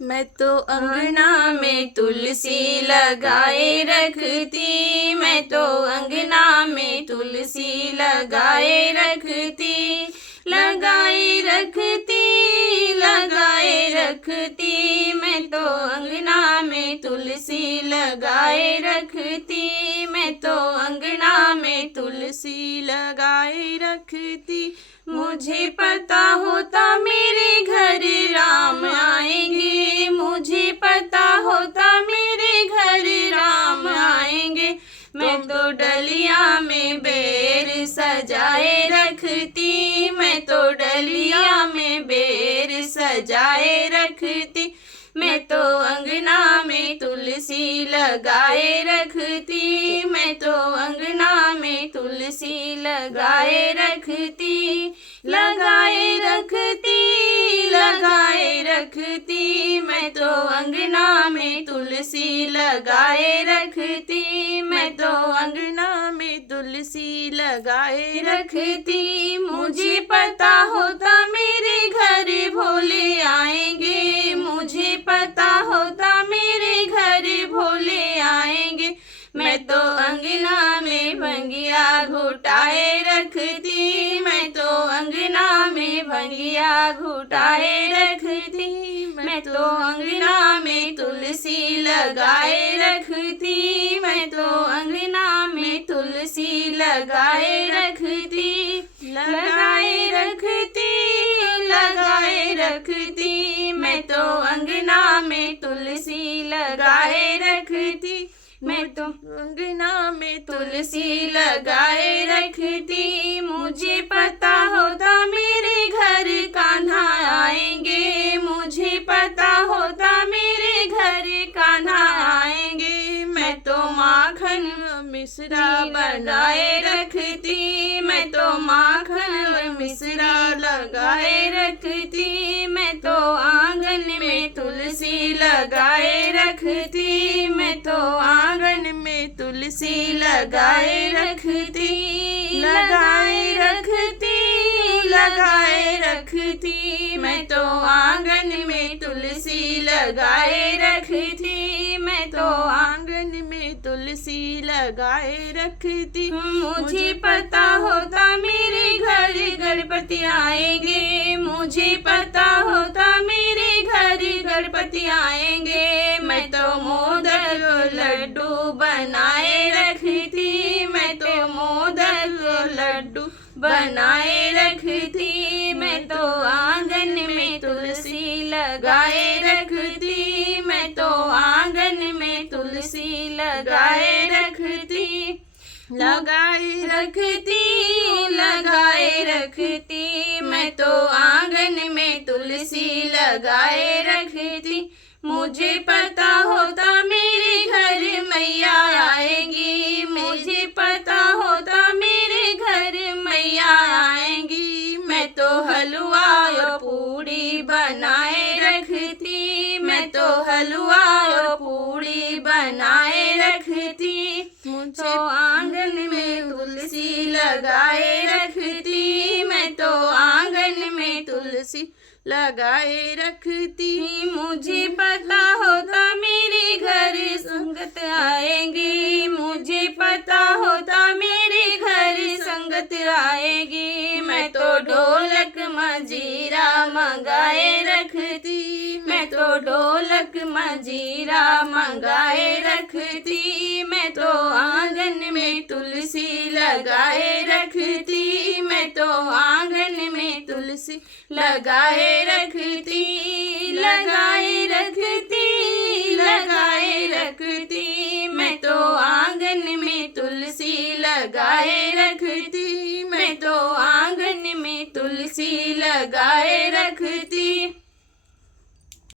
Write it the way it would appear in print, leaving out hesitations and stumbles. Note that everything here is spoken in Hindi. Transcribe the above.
मैं तो अंगना में तुलसी लगाए रखती, मैं तो अंगना में तुलसी लगाए रखती, लगाए रखती, लगाए रखती। मैं तो अंगना में तुलसी लगाए रखती, मैं तो अंगना में तुलसी लगाए रखती। मुझे पता होता मेरे घर राम आएंगे, मुझे पता होता मेरे घर राम आएंगे। मैं तो डलिया में बेर सजाए रखती, मैं तो डलिया में बेर सजाए रखती। मैं तो अंगना में तुलसी लगाए रखती, मैं तो अंगना में तुलसी लगाए रखती, लगाए रखती, लगाए रखती। मैं तो अंगना में तुलसी लगाए रखती, मैं तो अंगना में तुलसी लगाए रखती। मुझे पता होता मेरे घर भोले आएंगे, मुझे पता होता मेरे घर भोले आएंगे। मैं तो अंगना में भंगिया घुटाए रखती, मैं तो अंगना में भंगिया घुटाए रखती। मैं तो अंगना में तुलसी लगाए रखती, मैं तो अंगना में तुलसी लगाए रखती, लगाए रखती, लगाए रखती। मैं तो अंगना में तुलसी लगाए रखती, मैं तो अंगना में तुलसी लगाए रखती। मुझे पता होता मेरे घर कान्हा आएंगे, मुझे पता होता मेरे घर कान्हा आएंगे। मैं तो माखन मिश्रा बनाए रखती, मैं तो माखन मिश्रा लगाए रखती। मैं तो आंगन में तुलसी लगाए रखती, मैं तो आंगन में तुलसी लगाए रखती, लगाए रखती, लगाए रखती। मैं तो आंगन में तुलसी लगाए रखती, मैं तो आंगन में तुलसी लगाए रखती। मुझे पता होता मेरे घर गणपति आएंगे, मुझे पता होता मेरे घर गणपति आएंगे। मैं तो मोदक लड्डू बनाए रखती, मैं तो मोदक लड्डू बनाए रखती। मैं तो आंगन में तुलसी लगाए रखती, मैं तो आंगन में तुलसी लगाए रखती, लगाए रखती, लगाए रखती। मैं तो आंगन में तुलसी लगाए रखती। मुझे पता होता मेरे घर मैया आएंगी, मुझे पता होता मेरे घर मैया आएंगी। मैं तो हलवा और पूड़ी बनाए रखती, मैं तो हलवा और पूड़ी बनाए रखती। मुझे आंगन में तुलसी लगाए रखती, मैं तो आंगन में तुलसी लगाए रखती। मुझे पता होता मेरे घर संगत आएंगे, मुझे पता होता मेरे घर संगत आएगी। मैं तो ढोलक मजीरा मंगाए रखती, मैं तो ढोलक मजीरा मंगाए रखती। मैं तो आंगन में तुलसी लगाए रखती, मैं तो आंगन में तुलसी लगाए रखती, लगाए रखती, लगाए रखती। मैं तो आंगन में तुलसी लगाए रखती, मैं तो आंगन में तुलसी लगाए रखती।